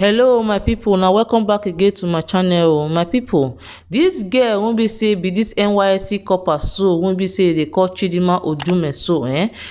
Hello my people, now welcome back again to my channel. My people, this girl won't be say be this NYSC Corper so won't be say they call Chidinma Odume so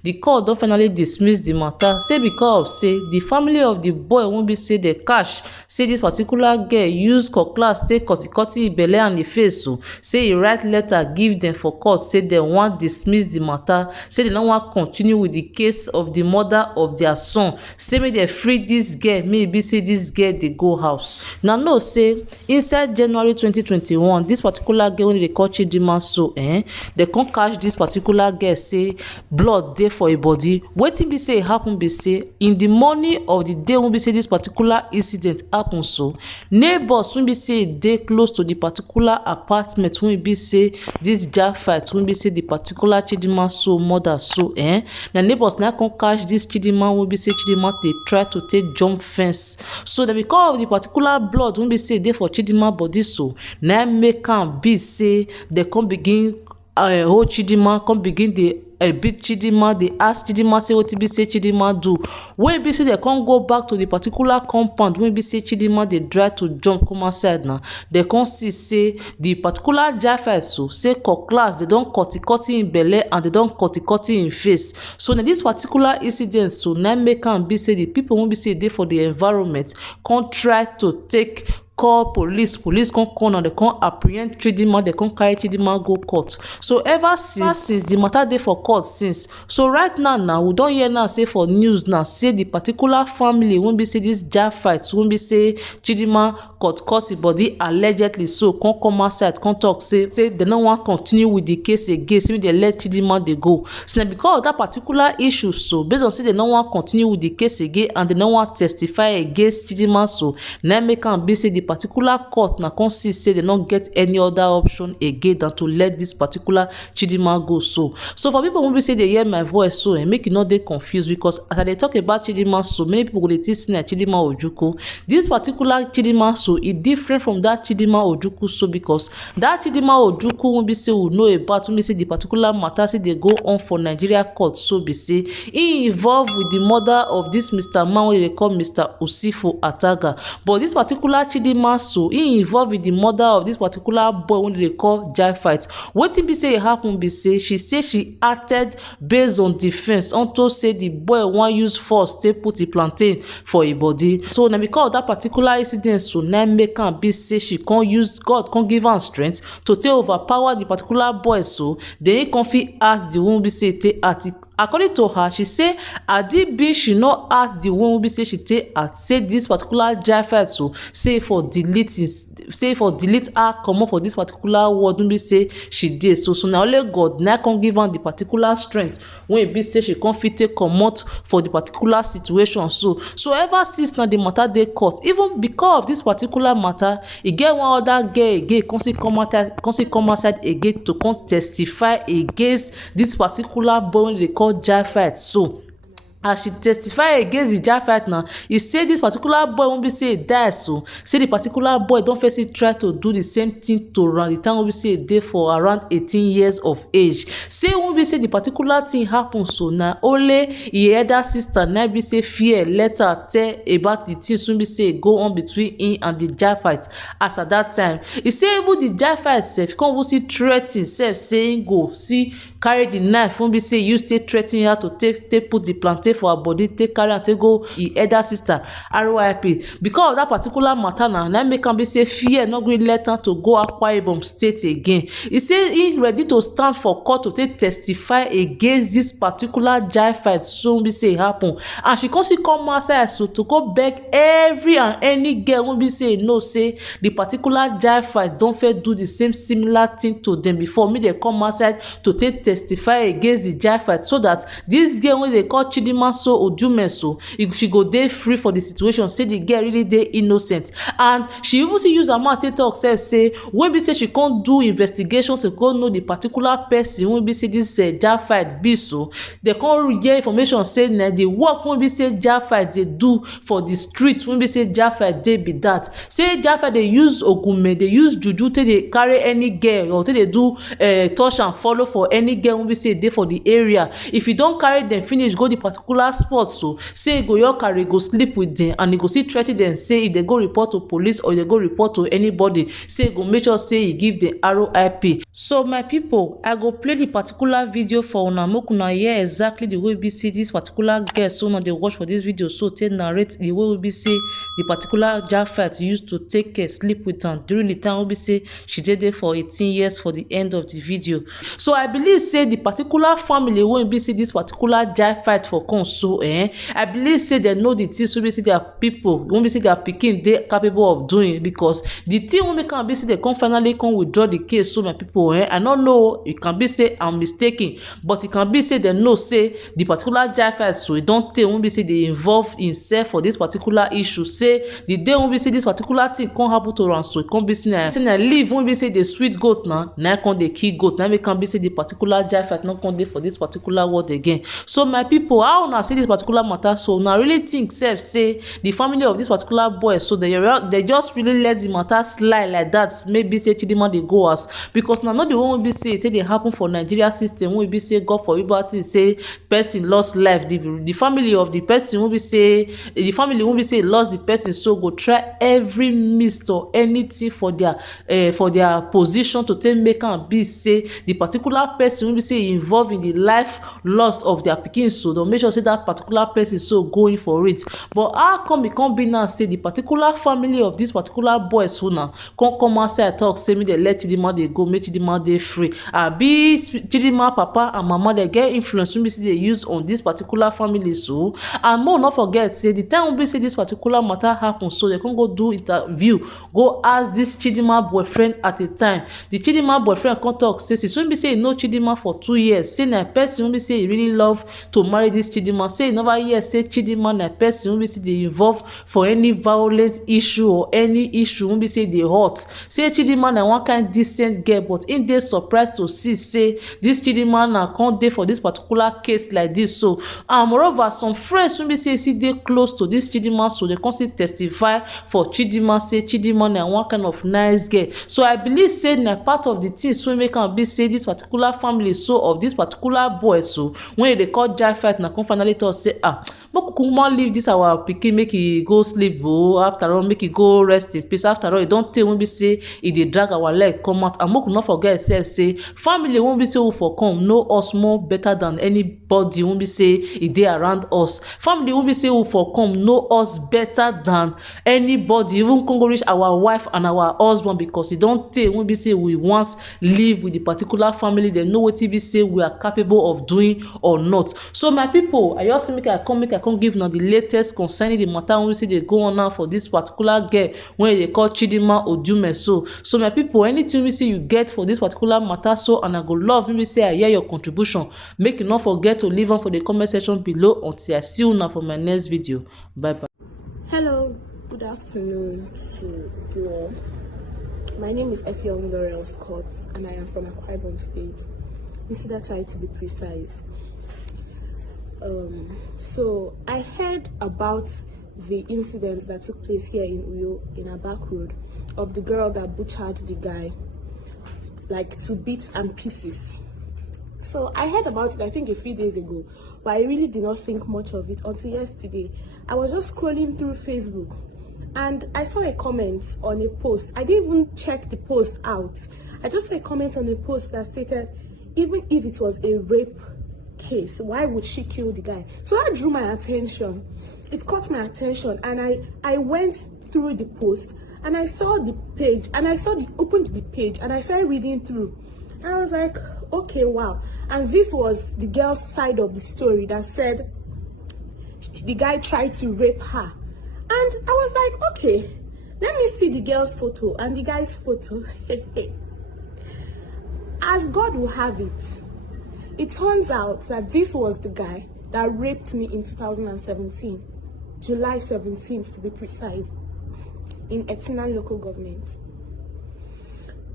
the court don't finally dismiss the matter say because say the family of the boy won't be say the cash say this particular girl use cutlass take cutty belle and the face so say he write letter give them for court say they want dismiss the matter say they don't want continue with the case of the mother of their son say may they free this girl maybe say this girl dey go house. Now know say inside January 2021 this particular girl wey dey call Chidinma so they come catch this particular girl say blood dey for her body. Wetin be say happen be say in the morning of the day wey be say this particular incident happen so neighbors wey be say dey close to the particular apartment wey be say this jar fight wey be say the particular Chidinma so mother so na neighbors na come catch this Chidinma wey be say Chidinma dey try to take jump fence so that because of the particular blood wey be say dey for Chidinma body so na make am be say they come begin hold Chidinma come begin dey beat Chidinma dey ask Chidinma say wetin be say Chidinma do wey be say they come go back to the particular compound wey be say Chidinma dey try to jump come outside na they come see say the particular jafet so say cutlass they don cut in belle and they don cut in face so na this particular incident so na make am be say the people wey be say dey for the environment come try to take call police come and they come apprehend Chidinma they come carry Chidinma go court so ever since the matter dey for court since so right now we don hear now say for news now say the particular family wey be say this jar fight wey be say Chidinma cut him body allegedly so come outside come talk say they no wan continue with the case again say they let Chidinma dey go so na because of that particular issue so based on say they no wan continue with the case again and they no wan testify against Chidinma so na make am be say the particular court na come see say they no get any other option again than to let this particular Chidinma go so for people wey be say they hear my voice so make you no dey confused because as I dey talk about Chidinma so many people go dey think say na Chidinma Ojukwu. This particular Chidinma so e different from that Chidinma Ojukwu so because that Chidinma Ojukwu wey be say we know about wey be say the particular matter say dey go on for Nigeria court so be say e involve with the mother of this Mr. man wey dey call Mr. Usifo Ataga but this particular Chidinma so he involved with the mother of this particular boy wey they call Jai fight. Wetin be say e happen be say she acted based on defense unto say the boy wan use force take put the plantain for him body so na because of that particular incident so na make am be say she come use God come give am strength to take overpower the particular boy so then he come fit ask the one be say take act. According to her she say Adibi she no ask the one be say she take act say this particular Jai fight so say for delete her comot for this particular word wey be say she dey so na only God na come give am the particular strength wey be say she come fit take comot for the particular situation so ever since na the matter dey court even because of this particular matter e get one other girl again come outside again to come testify against this particular boy wey they call Jai fight so as she testify against the jar fight now e say this particular boy won't be say die so say the particular boy don first try to do the same thing to around the time wey be say dey for around 18 years of age say won't be say the particular thing happen so na only e elder sister na be say fear let her tell about the things wey be say go on between him and the jar fight as at that time e say even the jar fight sef come even see threaten sef say him go see carry the knife wey be say use take threaten her to take put the plantain for her body take carry am take go e elder sister RIP because of that particular matter na make am be say fear no gree let am to go Akwa Ibom state again. E say he ready to stand for court to take testify against this particular Jai fight so be say e happen and she come outside so to go beg every and any girl wey be say know say the particular Jai fight don fit do the same similar thing to them before make they come outside to take testify against the Jai fight so that this girl wey they call Chidinma so Odume so she go dey free for the situation say the girl really dey innocent and she even still use her mouth take talk sef say when be say she can't do investigation to go know the particular person wey be say this jar fight be so they can't get information say na the work wey be say jar fight dey do for the street wey be say jar fight dey be that say jar fight dey use ogume dey use juju take dey carry any girl or take dey do touch and follow for any girl wey be say dey for the area if you don carry them finish go the particular particular spot, so say e go your carry go sleep with them, and e go still threa ten them say if they go report to police or they go report to anybody, say e go make sure say e give them RIP. So my people, I go play the particular video for una make una hear exactly the way we see this particular girl so una dey watch for this video, so take narrate the way we see the particular Japhet used to take sleep with am during the time we say she did there for 18 years for the end of the video. So I believe say the particular family wey be see this particular Japhet for come so I believe say they know the things wey be say their people wey be say their pikin dey capable of doing, because the thing wey make am be say they come finally come withdraw the case. So my people, I don't know, it can be say I'm mistaken, but it can be say they know say the particular Japhet so it don't tell when be say they involve himself for this particular issue. Say the day when we say this particular thing can't happen to am, so it can't be say na leave when we say the sweet goat now can't dey kill goat, now we can be say the particular Japhet not come dey for this particular word again. So my people, how una see this particular matter, so now really think self say the family of this particular boy, so they just really let the matter slide like that, maybe say Chidinma dey go as, because now not the one we be say it dey happen for Nigeria system wey be say God for liberty say person lost life, the family of the person wey be say lost the person, so go try every means or anything for their position to take make am be say the particular person wey be say involved in the life loss of their pikin, so don make sure say that particular person so going for it. But how come it come be now say the particular family of this particular boy so now come outside talk say me they let Chidinma dey go, make Chidinma dey free? Abi Chidinma papa and mama they get influence wey be say they use on this particular family, so and more not forget say the time wey be say this particular matter happen, so they can go do interview, go ask this Chidinma boyfriend at a time. The Chidinma boyfriend come talk say since when be say he know Chidinma for 2 years, say na person when be say he really love to marry this Chidinma, say he never hear say Chidinma na person when be say they involve for any violent issue or any issue when be say they hot. Say Chidinma na one kind decent girl, but in dey surprised to see say this Chidinma na come dey for this particular case like this. So moreover, some friends when be say see dey close to this Chidinma, so they come still testify for Chidinma, say Chidinma na one kind of nice girl. So I believe say na part of the things wey make am be say this particular family so of this particular boy, so when they call Japhet na come finally talk say make kukuma leave this our pikin make he go sleep, after all make he go rest in peace. After all e don tey when be say e dey drag our leg come out, and make we not forget sef say family when be say who for come know us more better than anybody when be say e dey around us. Family when be say who for come know us better than anybody, even come go reach our wife and our husband, because e don tey when be say we once live with the particular family. They know wetin be say we are capable of doing or not. So my people, I just make I come give now the latest concerning the matter when we say they go on now for this particular girl when they call Chidinma Odume. So my people, anything we see you get for this particular matter, so and I go love maybe say I hear your contribution. Make you not forget to leave on for the comment section below until I see you now for my next video. Bye bye. Hello, good afternoon to you all. My name is Effiong Scott and I am from Akwa Ibom State, Insidatai to be precise. So I heard about the incident that took place here in Uyo, in a back road, of the girl that butchered the guy like to bits and pieces. So I heard about it I think a few days ago, but I really did not think much of it until yesterday. I was just scrolling through Facebook and I saw a comment on a post. I didn't even check the post out. I just saw a comment on a post that stated, even if it was a rape case, why would she kill the guy? So that drew my attention. It caught my attention, and I went through the post and I saw the page, and opened the page and I started reading through. And I was like, okay, wow. And this was the girl's side of the story that said the guy tried to rape her. And I was like, okay, let me see the girl's photo and the guy's photo. As God will have it, it turns out that this was the guy that raped me in 2017, July 17th to be precise, in Etinan local government.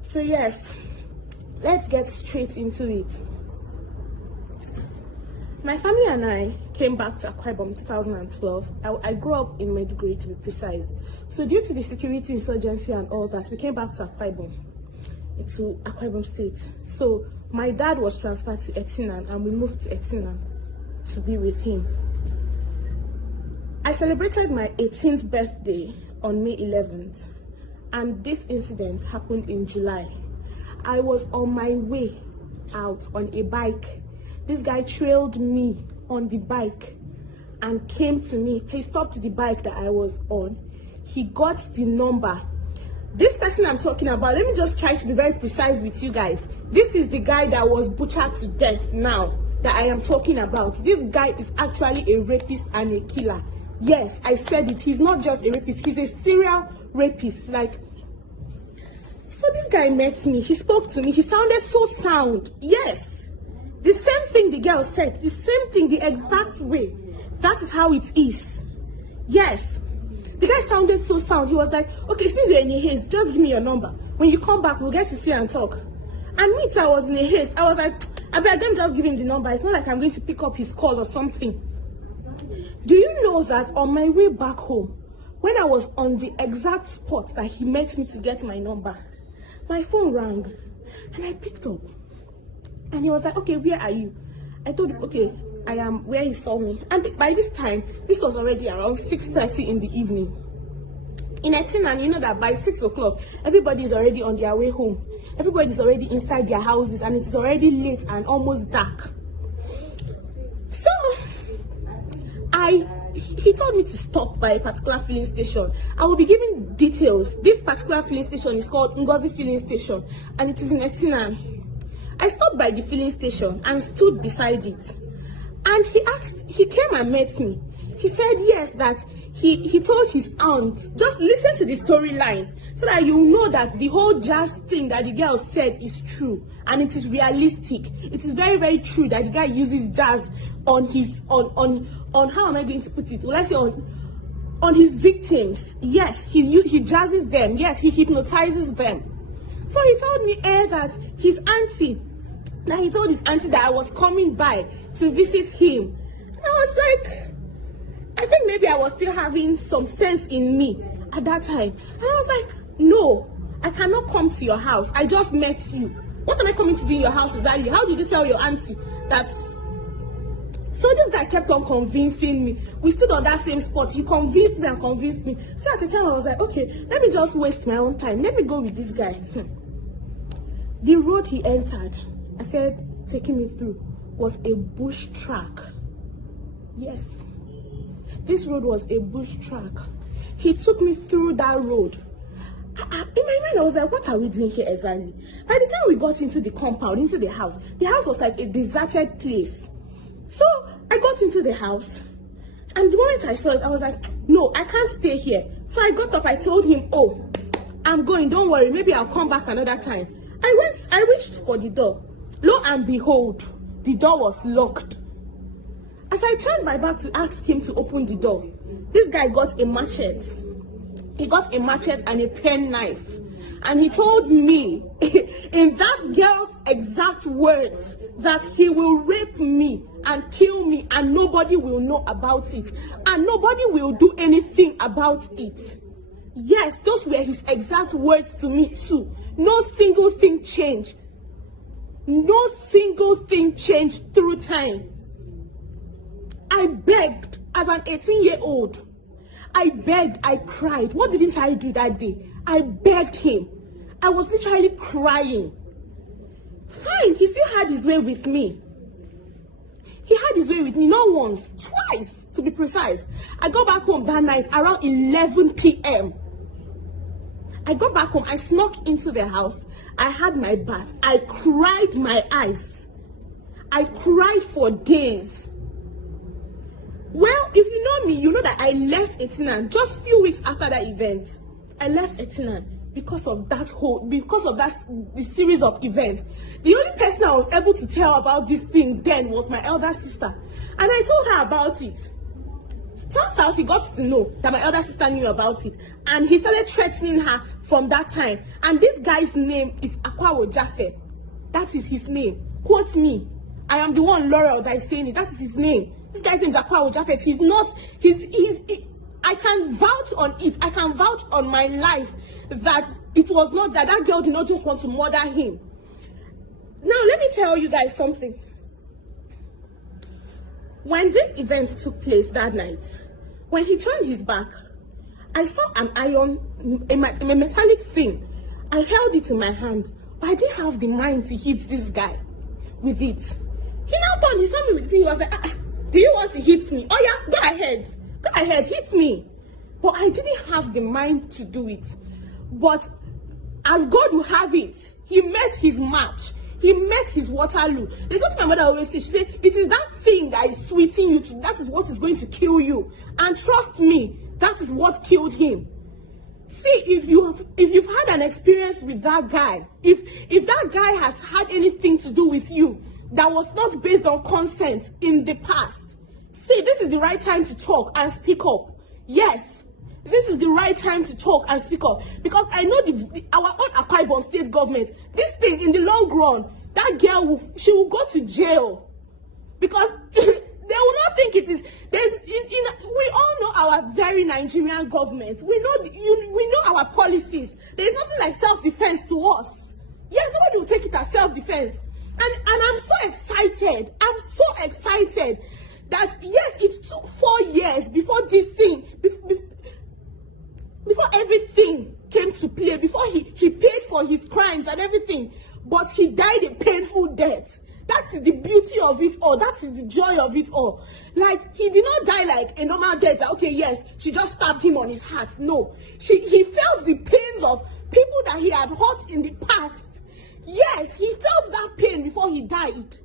So yes, let's get straight into it. My family and I came back to Akwa Ibom in 2012. I grew up in Maiduguri to be precise. So due to the security insurgency and all that, we came back to Akwa Ibom, to Akwa Ibom State. So my dad was transferred to Etinan and we moved to Etinan to be with him. I celebrated my 18th birthday on May 11th, and this incident happened in July. I was on my way out on a bike. This guy trailed me on the bike and came to me. He stopped the bike that I was on. He got the number. This person I'm talking about, let me just try to be very precise with you guys. This is the guy that was butchered to death now that I am talking about. This guy is actually a rapist and a killer. Yes, I said it. He's not just a rapist, he's a serial rapist. Like, so this guy met me, he spoke to me, he sounded so sound. Yes, the same thing the girl said, the same thing, the exact way. That is how it is. Yes, the guy sounded so sound. He was like, okay, since you're in a haste, just give me your number. When you come back, we'll get to see and talk. And me too, I was in a haste. I was like, I beg them, just give him the number. It's not like I'm going to pick up his call or something. Do you know that on my way back home, when I was on the exact spot that he met me to get my number, my phone rang and I picked up. And he was like, okay, where are you? I told him, okay, I am where he saw me. And by this time, this was already around 6:30 in the evening. In Etinan, you know that by 6 o'clock, everybody is already on their way home. Everybody is already inside their houses and it is already late and almost dark. So, he told me to stop by a particular filling station. I will be giving details. This particular filling station is called Ngozi Filling Station and it is in Etinan. I stopped by the filling station and stood beside it. And he came and met me. He said yes, that he told his aunt, just listen to the storyline so that you know that the whole jazz thing that the girl said is true and it is realistic. It is very, very true that the guy uses jazz on his on how am I going to put it? Will I say on his victims? Yes, he jazzes them. Yes, he hypnotizes them. So he told me that his auntie, that he told his auntie that I was coming by to visit him. And I was like, I think maybe I was still having some sense in me at that time. And I was like, no, I cannot come to your house. I just met you. What am I coming to do in your house exactly? How did you tell your auntie that? So this guy kept on convincing me. We stood on that same spot. He convinced me and convinced me. So at the time I was like, okay, let me just waste my own time. Let me go with this guy. The road he entered, I said, taking me through, was a bush track. Yes, this road was a bush track. He took me through that road. In my mind, I was like, what are we doing here exactly? By the time we got into the compound, into the house was like a deserted place. So I got into the house, and the moment I saw it, I was like, no, I can't stay here. So I got up, I told him, oh, I'm going, don't worry, maybe I'll come back another time. I reached for the door. Lo and behold, the door was locked. As I turned my back to ask him to open the door, this guy got a machete. He got a machete and a pen knife. And he told me, in that girl's exact words, that he will rape me and kill me and nobody will know about it. And nobody will do anything about it. Yes, those were his exact words to me too. No single thing changed. No single thing changed through time. I begged as an 18-year-old. I begged, I cried. What didn't I do that day? I begged him. I was literally crying. Fine, he still had his way with me. He had his way with me, not once, twice, to be precise. I got back home that night around 11 p.m. I got back home, I snuck into the house. I had my bath. I cried my eyes. I cried for days. Well, if you know me, you know that I left Etinan just a few weeks after that event. I left Etinan because of the series of events. The only person I was able to tell about this thing then was my elder sister. And I told her about it. Turns out he got to know that my elder sister knew about it. And he started threatening her from that time. And this guy's name is Akwawo Jaffe. That is his name. Quote me. I am the one, Laurel, that is saying it. That is his name. This guy's name is Akwawo Jaffe. He's not, I can vouch on it. I can vouch on my life that it was not that girl did not just want to murder him. Now, let me tell you guys something. When this event took place that night, When he turned his back, I saw an iron, a metallic thing. I held it in my hand, but I didn't have the mind to hit this guy with it. He now turned, he saw me with it, he was like, do you want to hit me? Oh yeah, go ahead, hit me. But I didn't have the mind to do it. But as God will have it, he met his match. He met his Waterloo. There's what my mother always says. She said, it is that thing that is sweeting you to, that is what is going to kill you. And trust me, that is what killed him. See, if you've had an experience with that guy, if that guy has had anything to do with you that was not based on consent in the past, see, this is the right time to talk and speak up. Yes, this is the right time to talk and speak up, because I know our own Akwa Ibom state government, this thing in the long run, that girl she will go to jail, because they will not think it is. We all know our very Nigerian government. We know our policies. There is nothing like self-defense to us. Yes, nobody will take it as self-defense. And I'm so excited. I'm so excited that yes, it took 4 years before this thing, before everything came to play, before he paid for his crimes and everything, but he died a painful death. That is the beauty of it all. That is the joy of it all. Like, he did not die like a normal death. That, okay, yes, she just stabbed him on his heart. No, he felt the pains of people that he had hurt in the past. Yes, he felt that pain before he died.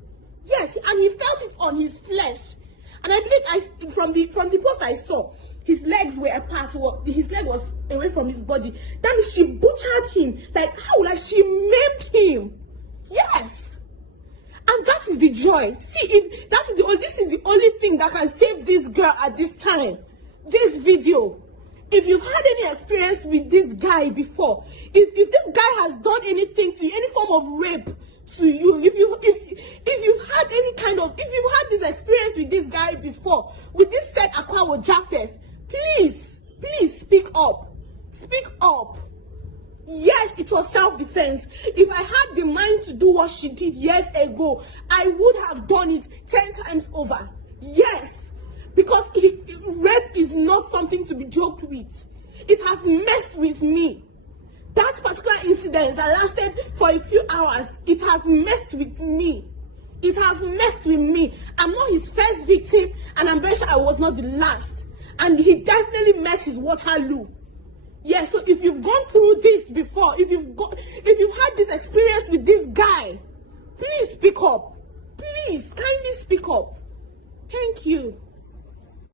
Yes, and he felt it on his flesh. And I believe from the post I saw, his legs were apart. His leg was away from his body. That means she butchered him. Like, how? Like, she maimed him. Yes. And that is the joy. See, if that is this is the only thing that can save this girl at this time. This video. If you've had any experience with this guy before, if this guy has done anything to you, any form of rape to you, if you've had if you've had this experience with this guy before, with this said Akwa Japheth, please speak up. Speak up. Yes, it was self-defense. If I had the mind to do what she did years ago, I would have done it 10 times over. Yes, because rape is not something to be joked with. It has messed with me. That particular incident that lasted for a few hours, it has messed with me. It has messed with me. I'm not his first victim, and I'm very sure I was not the last. And he definitely met his Waterloo. Yes, so if you've gone through this before, if you've had this experience with this guy, please speak up. Please, kindly speak up. Thank you.